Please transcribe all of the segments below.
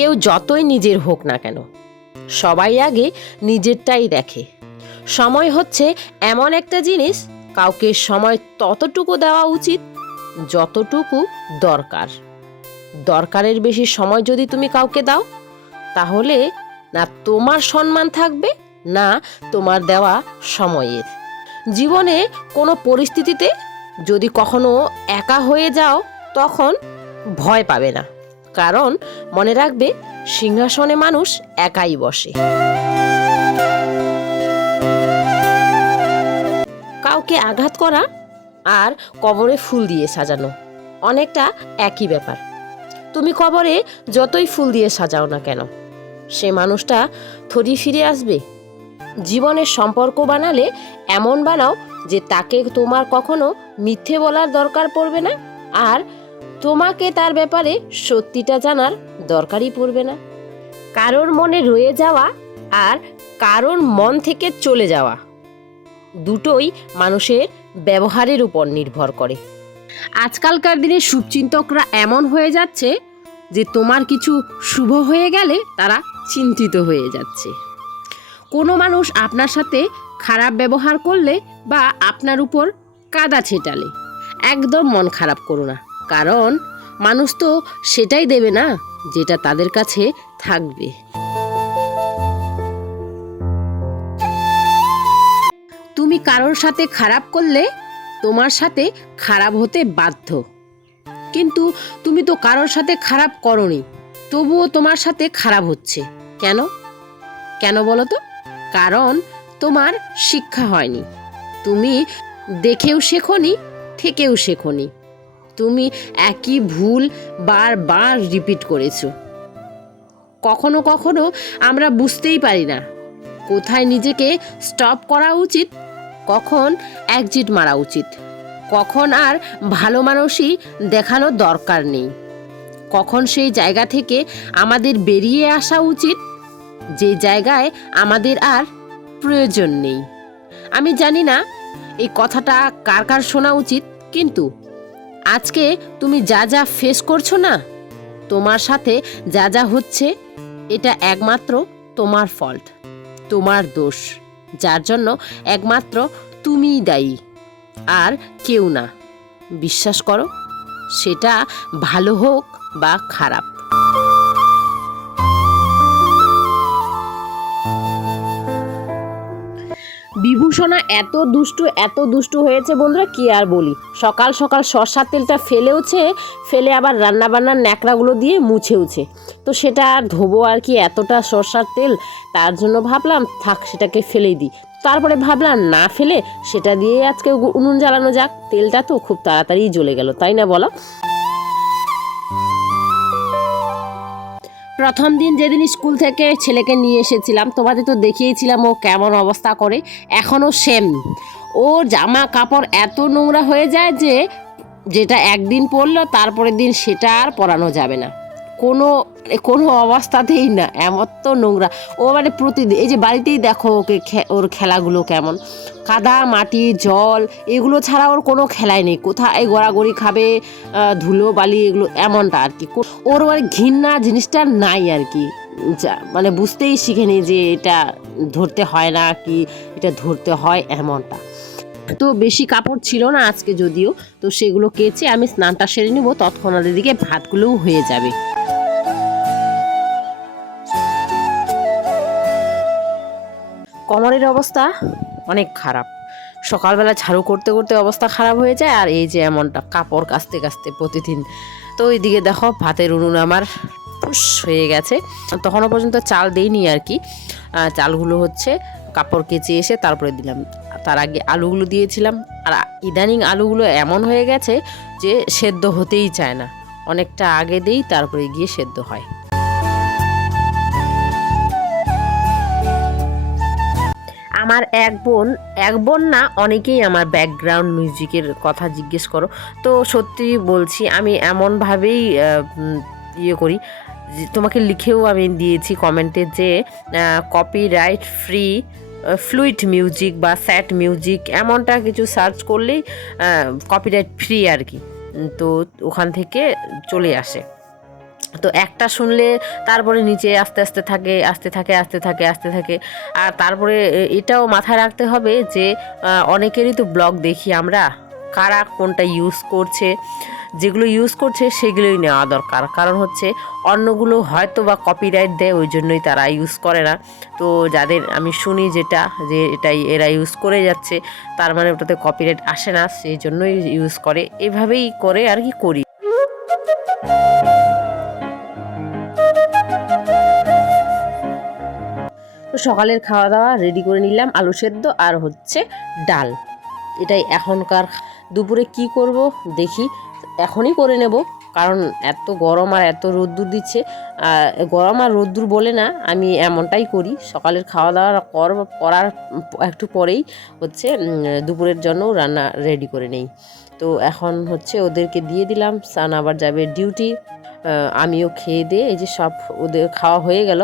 কেউ যতই নিজের হোক না কেন, সবাই আগে নিজেরটাই দেখে। সময় হচ্ছে এমন একটা জিনিস, কাউকে সময় ততটুকু দেওয়া উচিত যতটুকু দরকার। দরকারের বেশি সময় যদি তুমি কাউকে দাও, তাহলে না তোমার সম্মান থাকবে, না তোমার দেওয়া সময়ের। জীবনে কোনো পরিস্থিতিতে যদি কখনো একা হয়ে যাও, তখন ভয় পাবে না। কারণ মনে রাখবে, সিংহাসনে মানুষ একাই বসে। কাউকে আঘাত করা আর কবরে ফুল দিয়ে সাজানো, অনেকটা একই ব্যাপার। তুমি কবরে যতই ফুল দিয়ে সাজাও না কেন, সে মানুষটা থরি ফিরে আসবে। জীবনের সম্পর্ক বানালে এমন বানাও যে তাকে তোমার কখনো মিথ্যে বলার দরকার পড়বে না, আর তোমাকে তার ব্যাপারে সত্যিটা জানার দরকারই পড়বে না। কারোর মনে রয়ে যাওয়া আর কারোর মন থেকে চলে যাওয়া দুটোই মানুষের ব্যবহারের উপর নির্ভর করে। আজকালকার দিনে শুভচিন্তকরা এমন হয়ে যাচ্ছে যে তোমার কিছু শুভ হয়ে গেলে তারা চিন্তিত হয়ে যাচ্ছে। কোনো মানুষ আপনার সাথে খারাপ ব্যবহার করলে বা আপনার উপর কাদা ছেটালে, একদম মন খারাপ করো না। কারণ মানুষ তো সেটাই দেবে না যেটা তাদের কাছে থাকবে। তুমি কারোর সাথে খারাপ করলে তোমার সাথে খারাপ হতে বাধ্য। কিন্তু তুমি তো কারোর সাথে খারাপ করনি, তবুও তোমার সাথে খারাপ হচ্ছে। কেন? কেন বলো তো? কারণ তোমার শিক্ষা হয়নি। তুমি দেখেও শেখনি, থেকেও শেখনি। তুমি একই ভুল বারবার রিপিট করেছ। কখনো কখনো আমরা বুঝতেই পারি না, কোথায় নিজেকে স্টপ করা উচিত, কখন একজিট মারা উচিত, কখন আর ভালো মানুষই দেখানোর দরকার নেই, কখন সেই জায়গা থেকে আমাদের বেরিয়ে আসা উচিত, যে জায়গায় আমাদের আর প্রয়োজন নেই। আমি জানি না এই কথাটা কার কার শোনা উচিত, কিন্তু আজকে তুমি যা যা ফেস করছ না, তোমার সাথে যা যা হচ্ছে, এটা একমাত্র তোমার ফল্ট তোমার দোষ, যার জন্য একমাত্র তুমিই দায়ী, আর কেউ না। বিশ্বাস করো, সেটা ভালো হোক বা খারাপ। বিভূষণা এত দুষ্টু এত দুষ্টু হয়েছে বন্ধুরা, কি আর বলি? সকাল সকাল সরষার তেলটা ফেলেওছে, ফেলে আবার রান্নাবান্নার ন্যাকড়াগুলো দিয়ে মুছেওছে। তো সেটা আর ধোবো আর কি এতটা সরষার তেল, তার জন্য ভাবলাম, থাক, সেটাকে ফেলেই দিই। তারপরে ভাবলাম, না ফেলে, সেটা দিয়ে আজকে উনুন জ্বালানো যাক। তেলটা তো খুব তাড়াতাড়ি জ্বলে গেল, তাই না বলো? প্রথম দিন যেদিন স্কুল থেকে ছেলেকে নিয়ে এসেছিলাম, তোমাদের তো দেখিয়েছিলাম ও কেমন অবস্থা করে এখনও সেম ওর জামা কাপড় এত নোংরা হয়ে যায় যে, যেটা একদিন পরলো, তারপরের দিন সেটা আর পরানো যাবে না। কোনো কোনো অবস্থাতেই না, এমন তো নোংরা। ও মানে প্রতিদিন, এই যে বাড়িতেই দেখো ওকে ওর খেলাগুলো কেমন। কাদা, মাটি, জল, এগুলো ছাড়া ওর কোনো খেলাই নেই। কোথায় গড়াগড়ি খাবে ধুলো, বালি, এগুলো এমনটা আর কি। ওর মানে ঘৃণা জিনিসটা নাই আর কি। যা মানে বুঝতেই শিখেনি যে এটা ধরতে হয় না কি, এটা ধরতে হয় এমনটা। তো বেশি কাপড় ছিল না আজকে যদিও, তো সেগুলো কেচে আমি স্নানটা সেরে নেব, তৎক্ষণাৎ এদিকে ভাতগুলোও হয়ে যাবে। কমরের অবস্থা অনেক খারাপ। সকালবেলা ঝাড়ু করতে করতে অবস্থা খারাপ হয়ে যায় আর এই যে এমনটা কাপড় কাচতে কাচতে প্রতিদিন। তো এইদিকে দেখো ভাতের উনুন আমার ফুস হয়ে গেছে। তখনও পর্যন্ত চাল দেইনি আর কি। চালগুলো হচ্ছে কাপড় কেচে এসে তারপরে দিলাম। তার আগে আলুগুলো দিয়েছিলাম। আর ইদানিং আলুগুলো এমন হয়ে গেছে যে সেদ্ধ হতেই চায় না। অনেকটা আগে দেই, তারপরে গিয়ে সেদ্ধ হয়। আমার এক বোন এক বোন না, অনেকেই আমার ব্যাকগ্রাউন্ড মিউজিকের কথা জিজ্ঞেস করো। তো সত্যি বলছি, আমি এমনভাবেই ইয়ে করি তোমাকে লিখেও আমি দিয়েছি কমেন্টে যে কপিরাইট ফ্রি ফ্লুইড মিউজিক বা স্যাট মিউজিক এমনটা কিছু সার্চ করলেই কপিরাইট ফ্রি আর কি। তো ওখান থেকে চলে আসে। তো একটা শুনলে তারপরে নিচে আস্তে আস্তে থাকে আস্তে থাকে আস্তে থাকে আস্তে থাকে। আর তারপরে এটাও মাথায় রাখতে হবে যে অনেকেরই তো ব্লগ দেখি আমরা, কারা কোনটা ইউজ করছে। যেগুলো ইউজ করছে সেগুলোই নেওয়া দরকার। কারণ হচ্ছে অন্যগুলো হয়তো বা কপিরাইট দেয়, ওই জন্যই তারা ইউজ করে না। তো যাদের আমি শুনি যেটা, যে এটাই এরা ইউজ করে যাচ্ছে, তার মানে ওটাতে কপিরাইট আসে না, সেই জন্যই ইউজ করে। এভাবেই করে আর কি করি। সকালের খাওয়া দাওয়া রেডি করে নিলাম, আলু সেদ্ধ আর হচ্ছে ডাল। এটাই এখনকার দুপুরে কি করব দেখি, এখনই করে নেব, কারণ এত গরম আর এত রোদ্দুর দিচ্ছে। গরম আর রোদ্দুর বলে না, আমি এমনটাই করি, সকালের খাওয়া দাওয়া কর করার একটু পরেই হচ্ছে দুপুরের জন্য রান্না রেডি করে নেই। তো এখন হচ্ছে ওদেরকে দিয়ে দিলাম সান আবার যাবে ডিউটি আমিও খেয়ে দিয়ে এই যে সব ওদের খাওয়া হয়ে গেল।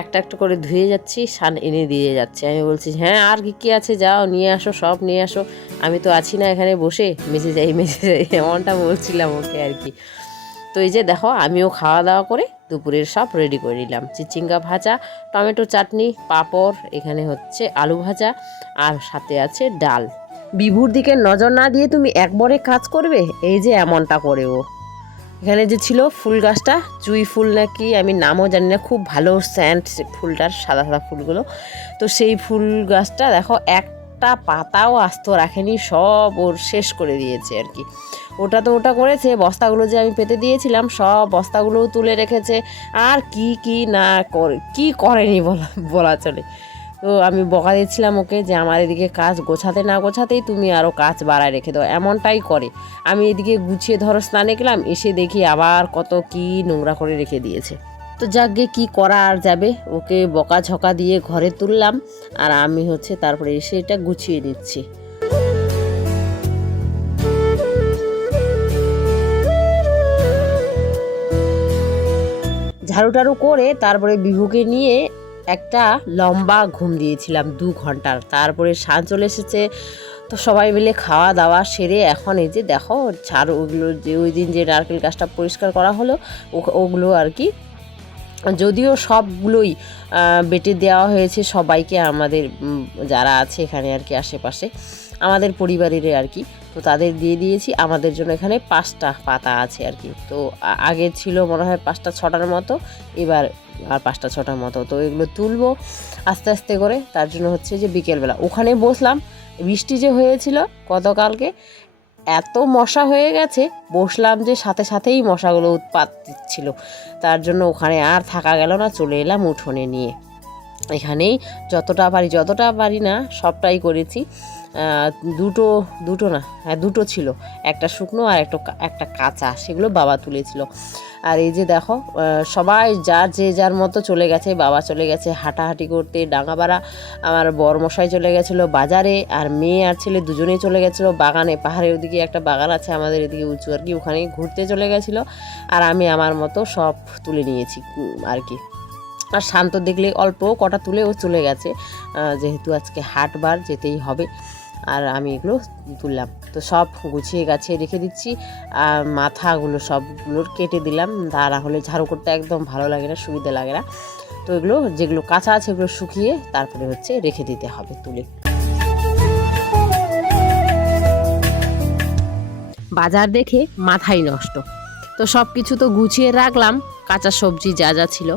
একটা একটা করে ধুয়ে যাচ্ছি সান এনে দিয়ে যাচ্ছে। আমি বলছি হ্যাঁ আর কি কী আছে? যাও, নিয়ে আসো, সব নিয়ে আসো। আমি তো আছি না এখানে বসে মেজে যাই মেজে যাই, এমনটা বলছিলাম ওকে আর কি। তো এই যে দেখো, আমিও খাওয়া দাওয়া করে দুপুরের সব রেডি করে নিলাম। চিচিঙ্গা ভাজা, টমেটো চাটনি, পাঁপড়, এখানে হচ্ছে আলু ভাজা, আর সাথে আছে ডাল। বিভুর দিকে নজর না দিয়ে তুমি একবারে কাজ করবে? এই যে এমনটা করে ও। এখানে যে ছিল ফুল গাছটা জুই ফুল নাকি, আমি নামও জানি না, খুব ভালো স্যান্ড ফুলটার, সাদা সাদা ফুলগুলো। তো সেই ফুল গাছটা দেখো, একটা পাতাও আস্ত রাখেনি, সব ওর শেষ করে দিয়েছে আর কি। ওটা তো ওটা করেছে, বস্তাগুলো যে আমি পেতে দিয়েছিলাম, সব বস্তাগুলোও তুলে রেখেছে। আর কি কি না করে, কি করেনি বলা বলা চলে। তো আমি বকা দিচ্ছিলাম ওকে যে আমার এদিকে কাজ গোছাতে না গোছাতেই তুমি আরও কাজ বাড়ায় রেখে দাও, এমনটাই করে। আমি এদিকে গুছিয়ে ধরো স্নানে গেলাম, এসে দেখি আবার কত কি নোংরা করে রেখে দিয়েছে। তো যাকে কি করা আর যাবে? ওকে বকা ঝকা দিয়ে ঘরে তুললাম আর আমি হচ্ছে তারপরে এসে এটা গুছিয়ে নিচ্ছি। ঝাড়ু টাড়ু করে তারপরে বিভুকে নিয়ে একটা লম্বা ঘুম দিয়েছিলাম দু ঘণ্টার। তারপরে সাঁঝ চলে এসেছে। তো সবাই মিলে খাওয়া দাওয়া সেরে এখন এই যে দেখো, ঝাড়ু ওগুলো যে ওই দিন যে নারকেল গাছটা পরিষ্কার করা হলো ওগুলো আর কি। যদিও সবগুলোই বেটে দেওয়া হয়েছে সবাইকে, আমাদের যারা আছে এখানে আর কি আশেপাশে, আমাদের পরিবারের আর কি। তো তাদের দিয়ে দিয়েছি। আমাদের জন্য এখানে পাঁচটা পাতা আছে আর কি। তো আগে ছিল মনে হয় পাঁচটা ছটার মতো, এবার আর পাঁচটা ছটার মতো। তো এগুলো তুলবো আস্তে আস্তে করে। তার জন্য হচ্ছে যে বিকেলবেলা। ওখানে বসলাম, বৃষ্টি যে হয়েছিল গতকালকে, এত মশা হয়ে গেছে, বসলাম যে সাথে সাথেই মশাগুলো উৎপাত দিচ্ছিল। তার জন্য ওখানে আর থাকা গেল না, চলে এলাম উঠোনে নিয়ে। এখানেই যতটা পারি যতটা পারি না, সবটাই করেছি। দুটো দুটো না হ্যাঁ দুটো ছিল। একটা শুকনো আর একটা একটা কাঁচা, সেগুলো বাবা তুলেছিল। আর এই যে দেখো সবাই যার যে যার মতো চলে গেছে, বাবা চলে গেছে হাঁটাহাঁটি করতে ডাঙাবাড়া আমার বরমশাই চলে গেছিল বাজারে, আর মেয়ে আর ছেলে দুজনেই চলে গেছিল বাগানে। পাহাড়ের ওদিকে একটা বাগান আছে আমাদের এদিকে উঁচু আর কি ওখানে ঘুরতে চলে গেছিল। আর আমি আমার মতো সব তুলে নিয়েছি আর কি। আর শান্ত দেখলে অল্প কটা তুলে ও চলে গেছে। যেহেতু আজকে হাটবার যেতেই হবে। আর আমি এগুলো তুললাম। তো সব গুছিয়ে গাছিয়ে রেখে দিচ্ছি। আর মাথাগুলো সবগুলোর কেটে দিলাম। তা না হলে ঝাড়ু করতে একদম ভালো লাগে না, সুবিধা লাগে না। তো এগুলো যেগুলো কাঁচা আছে এগুলো শুকিয়ে তারপরে হচ্ছে রেখে দিতে হবে তুলে। বাজার দেখে মাথাই নষ্ট। তো সব কিছু তো গুছিয়ে রাখলাম। কাঁচা সবজি যা যা ছিল।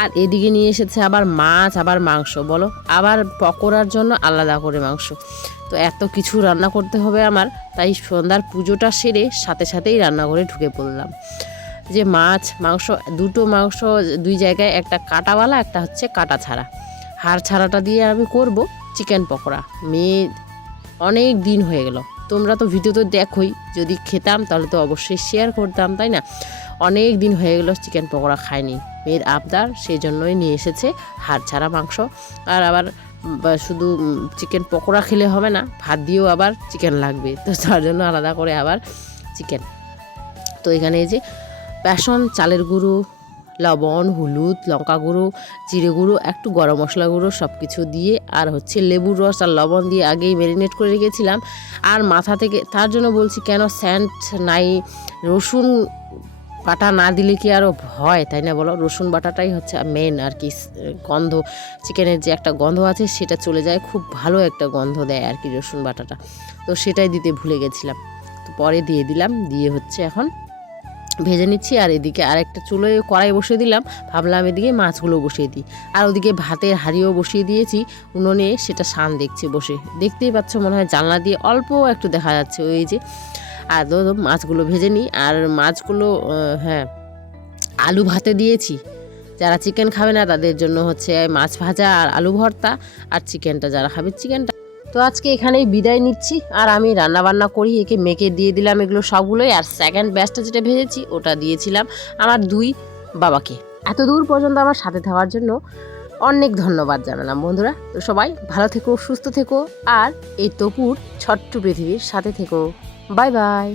আর এদিকে নিয়ে এসেছে আবার মাছ, আবার মাংস, বলো? আবার পকোড়ার জন্য আলাদা করে মাংস। তো এত কিছু রান্না করতে হবে আমার, তাই সন্ধ্যার পুজোটা সেরে সাথে সাথেই রান্নাঘরে ঢুকে পড়লাম। যে মাছ, মাংস, দুটো মাংস দুই জায়গায়, একটা কাটাওয়ালা, একটা হচ্ছে কাটা ছাড়া। হাড় ছাড়াটা দিয়ে আমি করব চিকেন পকোড়া। মেয়ে অনেক দিন হয়ে গেল। তোমরা তো ভিডিও তো দেখোই, যদি খেতাম তাহলে তো অবশ্যই শেয়ার করতাম, তাই না? অনেক দিন হয়ে গেল চিকেন পকোড়া খায়নি মেয়ের আবদার সেই জন্যই নিয়ে এসেছে হাড় ছাড়া মাংস। আর আবার শুধু চিকেন পকোড়া খেলে হবে না, ভাত দিয়েও আবার চিকেন লাগবে। তো তার জন্য আলাদা করে আবার চিকেন। তো এখানে এই যে বেসন, চালের গুঁড়ো, লবণ, হলুদ, লঙ্কা গুঁড়ো, জিরে গুঁড়ো, একটু গরম মশলা গুঁড়ো সব কিছু দিয়ে, আর হচ্ছে লেবুর রস আর লবণ দিয়ে আগেই ম্যারিনেট করে রেখেছিলাম। আর মাথা থেকে, তার জন্য বলছি কেন স্যান্ট নাই, রসুন বাটা না দিলে কি আরও হয় তাই না বলো? রসুন বাটাটাই হচ্ছে মেন আর কি গন্ধ। চিকেনের যে একটা গন্ধ আছে, সেটা চলে যায়, খুব ভালো একটা গন্ধ দেয় আর কি রসুন বাটাটা। তো সেটাই দিতে ভুলে গেছিলাম। তো পরে দিয়ে দিলাম, দিয়ে হচ্ছে এখন ভেজে নিচ্ছি। আর এদিকে আরেকটা চুলোয় কড়াই বসিয়ে দিলাম। ভাবলাম এদিকে মাছগুলো বসিয়ে দিই। আর ওদিকে ভাতের হাঁড়িও বসিয়ে দিয়েছি। উনুনে সেটা শান দেখছে বসে। দেখতেই পাচ্ছ, মনে হয় জানলা দিয়ে অল্প একটু দেখা যাচ্ছে। ওই যে আর মাছগুলো ভেজে নিই। আর মাছগুলো হ্যাঁ আলু ভাতে দিয়েছি। যারা চিকেন খাবে না, তাদের জন্য হচ্ছে মাছ ভাজা আর আলু ভর্তা আর চিকেনটা যারা খাবে চিকেনটা তো আজকে এখানেই বিদায় নিচ্ছি। আর আমি রান্না বান্না করি, একে মেকে দিয়ে দিলাম এগুলো সবগুলোই। আর সেকেন্ড ব্যাচটা যেটা ভেজেছি, ওটা দিয়েছিলাম আমার দুই বাবাকে। এত দূর পর্যন্ত আমার সাথে থাকার জন্য অনেক ধন্যবাদ জানালাম বন্ধুরা। তো সবাই ভালো থেকো, সুস্থ থেকো। আর এই তপুর ছোট্ট পৃথিবীর সাথে থেকো। Bye bye